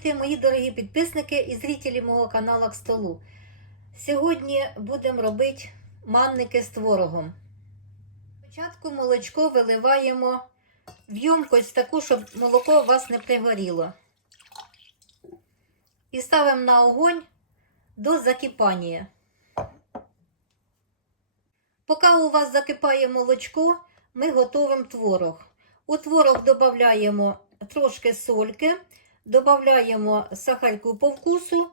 Здравствуйте, мої дорогі підписники і зрителі мого каналу к столу. Сьогодні будемо робити манники з творогом. Спочатку молочко виливаємо в ємкость таку, щоб молоко у вас не пригоріло. І ставимо на огонь до закипання. Поки у вас закипає молочко, ми готуємо творог. У творог додаємо трошки сольки, додаємо сахарку по вкусу,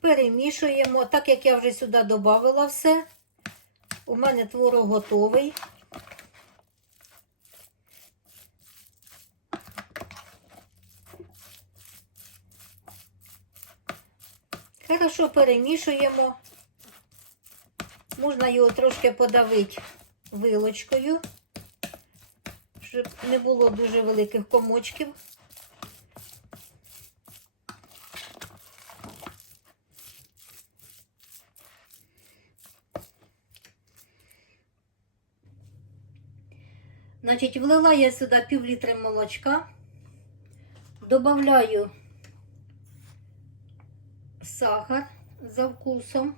перемішуємо. Так як я вже сюди додавала все, у мене творог готовий. Хорошо перемішуємо. Можна його трошки подавити вилочкою, щоб не було дуже великих комочків. Значить, влила я сюди пів літри молочка, добавляю сахар за вкусом.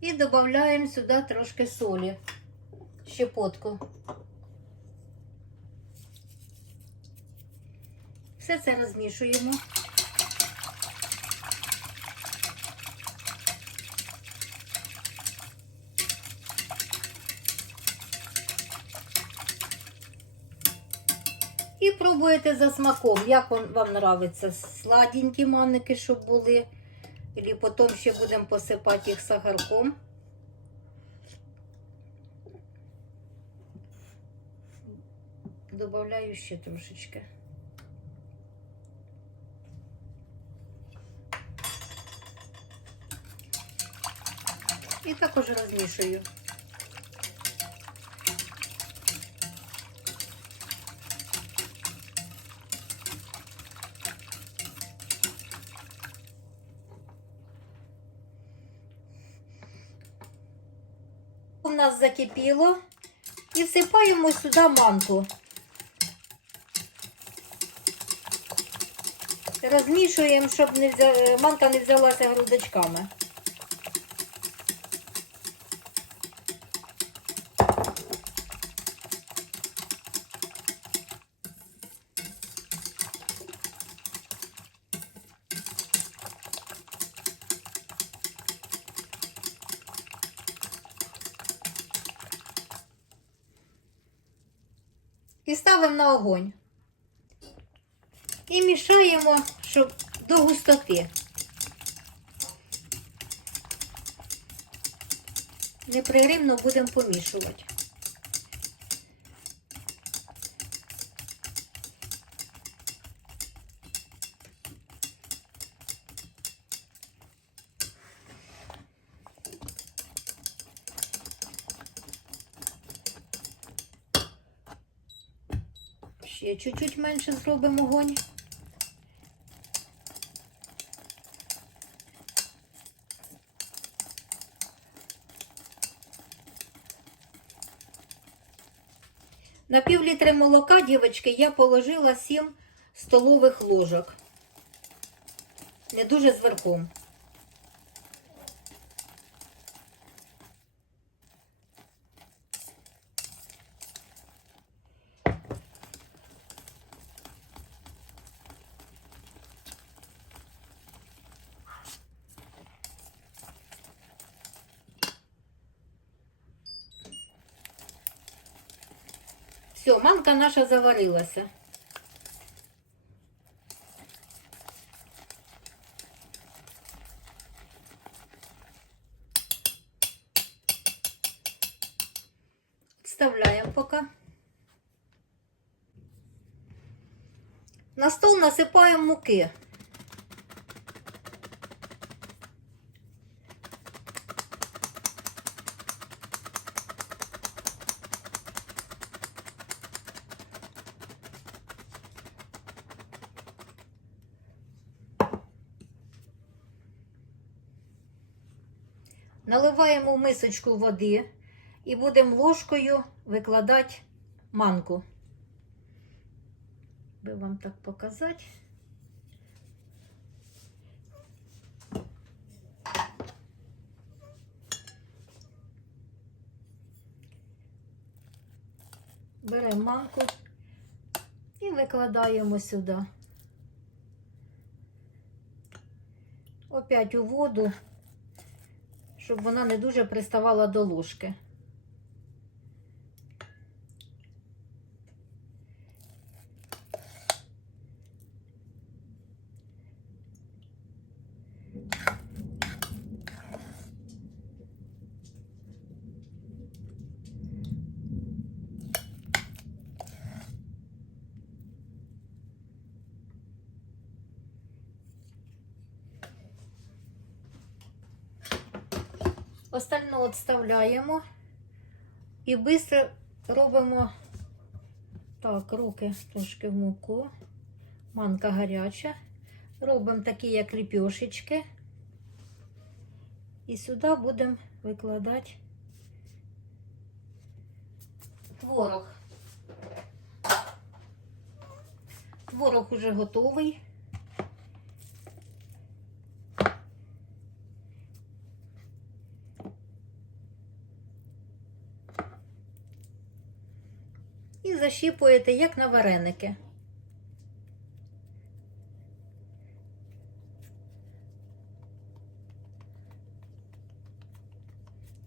І додаємо сюди трошки солі, щепотку. Все це розмішуємо. І пробуєте за смаком, як вам, вам нравиться. Сладенькі манники, щоб були. І потім ще будемо посипати їх сахарком. Добавляю ще трошечки. І також розмішую. Нас закипіло і всипаємо сюди манку. Розмішуємо, щоб не взя... манка не взялася грудочками. І ставимо на огонь. І мішаємо, щоб до густоти. Непреривно будемо помішувати. Ще чуть-чуть менше зробимо огонь. На пів літри молока, дівчатки, я положила 7 столових ложок. Не дуже з верхом. Все, манка наша заварилася. Вставляємо поки. На стол насипаємо муки. Наливаємо в мисочку води і будемо ложкою викладати манку. би вам так показати. Беремо манку і викладаємо сюди. Опять у воду, щоб вона не дуже приставала до ложки. Остальне відставляємо і швидко робимо так, руки трошки в муку, манка гаряча. Робимо такі, як ліпьошечки. І сюди будемо викладати творог. Творог уже готовий. Защіпуєте, як на вареники.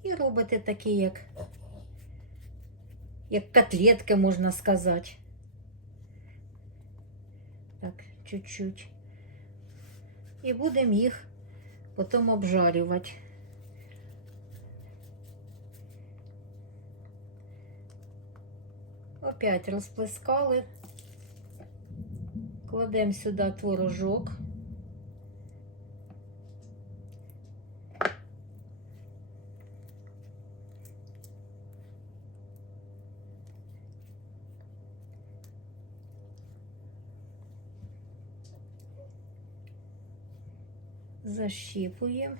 І робите такі, як, як котлетки, можна сказати. Так, чуть-чуть. І будемо їх потім обжарювати. Опять розплескали. Кладемо сюди творожок. Защіпуємо.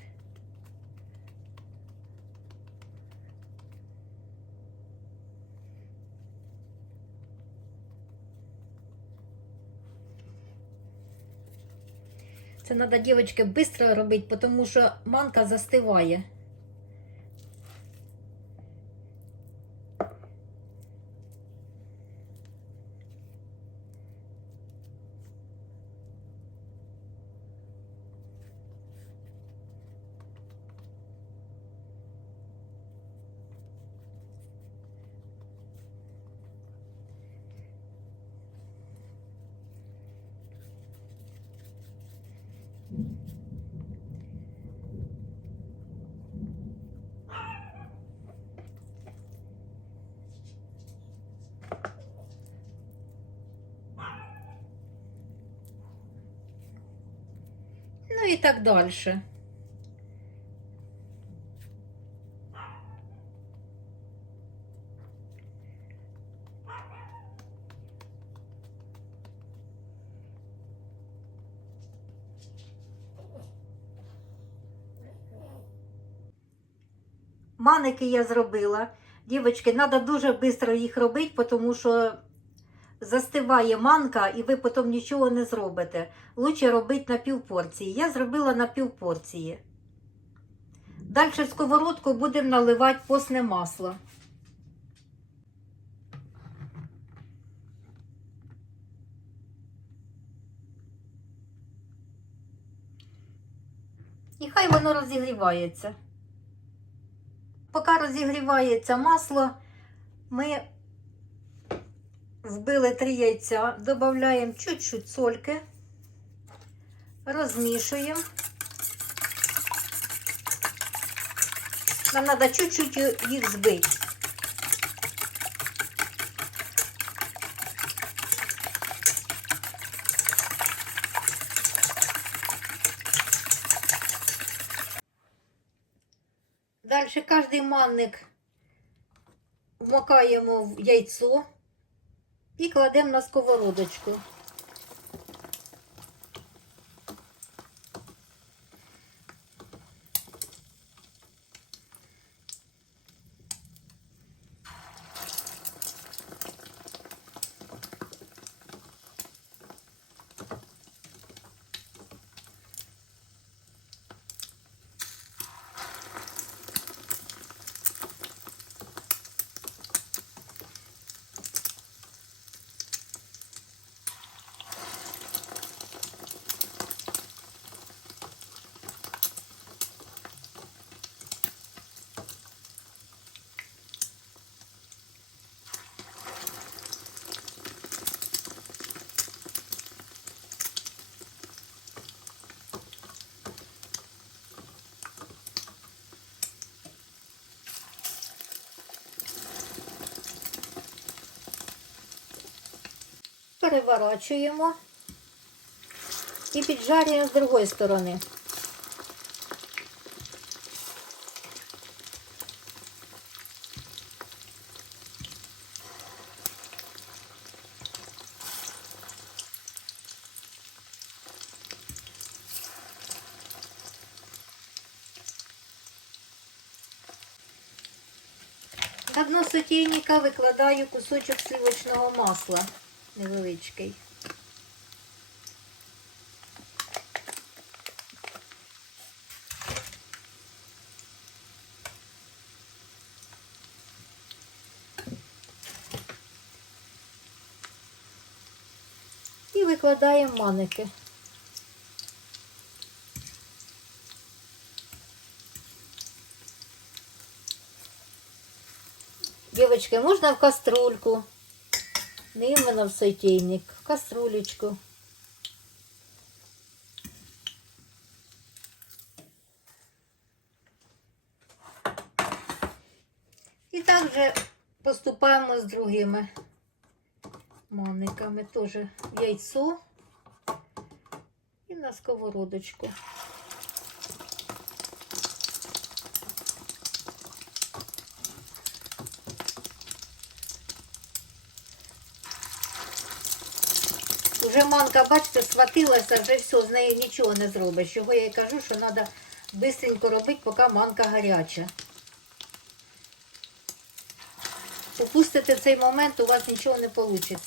Це треба, дівчатки, швидко робити, тому що манка застиває. Ну і так далі. Маники я зробила. Дівчатки, треба дуже швидко їх робити, тому що застиває манка і ви потім нічого не зробите. Лучше робити на півпорції. Я зробила на півпорції. Далі в сковородку будемо наливати постне масло. І хай воно розігрівається. Поки розігрівається масло, ми вбили три яйця, додаємо чуть-чуть сольки, розмішуємо. Нам треба чуть-чуть їх збити. Далі кожен манник вмокаємо в яйцо і кладемо на сковородочку. Переворачуємо і піджарюємо з другої сторони. На дно сотейника викладаю кусочок сливочного масла невеличкий. І викладаємо маники. Девочки, можно в кастрюльку. Не именно в сотейник, в кастрюлечку. І так же поступаємо з другими манниками. Теж яйцо і на сковородочку. Уже манка, бачите, схватилася, вже все, з нею нічого не зробиш. Чого я й кажу, що треба швидко робити, поки манка гаряча. Упустите цей момент, у вас нічого не вийде.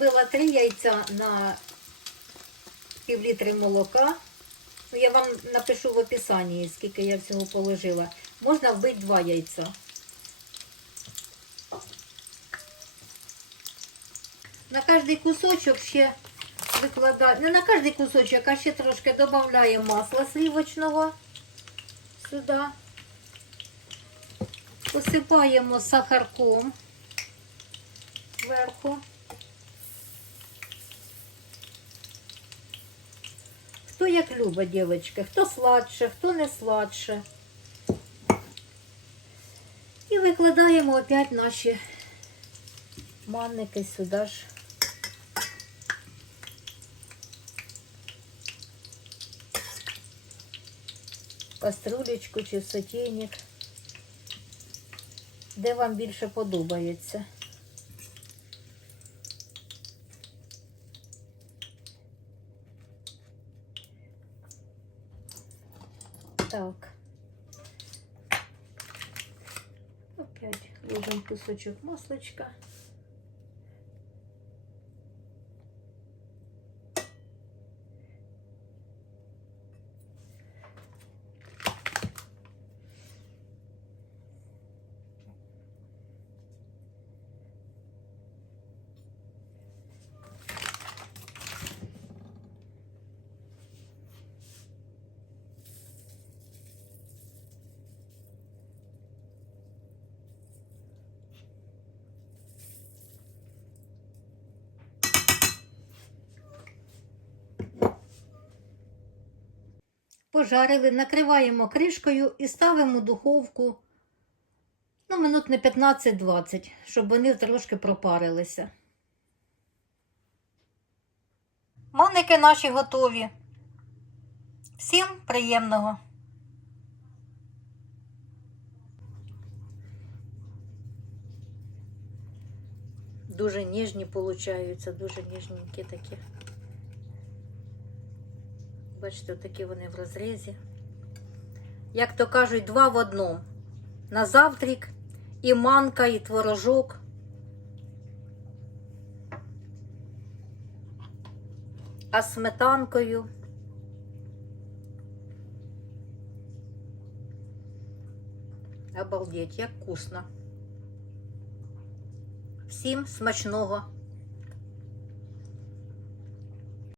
Я три яйця на пів літри молока. Ну, я вам напишу в описанні, скільки я всього положила. Можна вбити два яйця. На кожний кусочок ще викладаю, не на кожний кусочок, а ще трошки додаємо масла сливочного сюди. Посипаємо сахарком зверху. Хто як любить, дівчатки, хто сладше, хто не сладше. І викладаємо опять наші манники сюди ж. Каструлечку чи сотейник, де вам більше подобається. Так. Опять ложим кусочек Пожарили, накриваємо кришкою і ставимо духовку ну, минут на 15-20, щоб вони трошки пропарилися. Маники наші готові. Всім приємного! Дуже ніжні получаються, дуже ніжненькі такі. Бачите, такі вони в розрізі. Як то кажуть, два в одному. На завтрак і манка, і творожок. А сметанкою. Обалдеть, як вкусно. Всім смачного!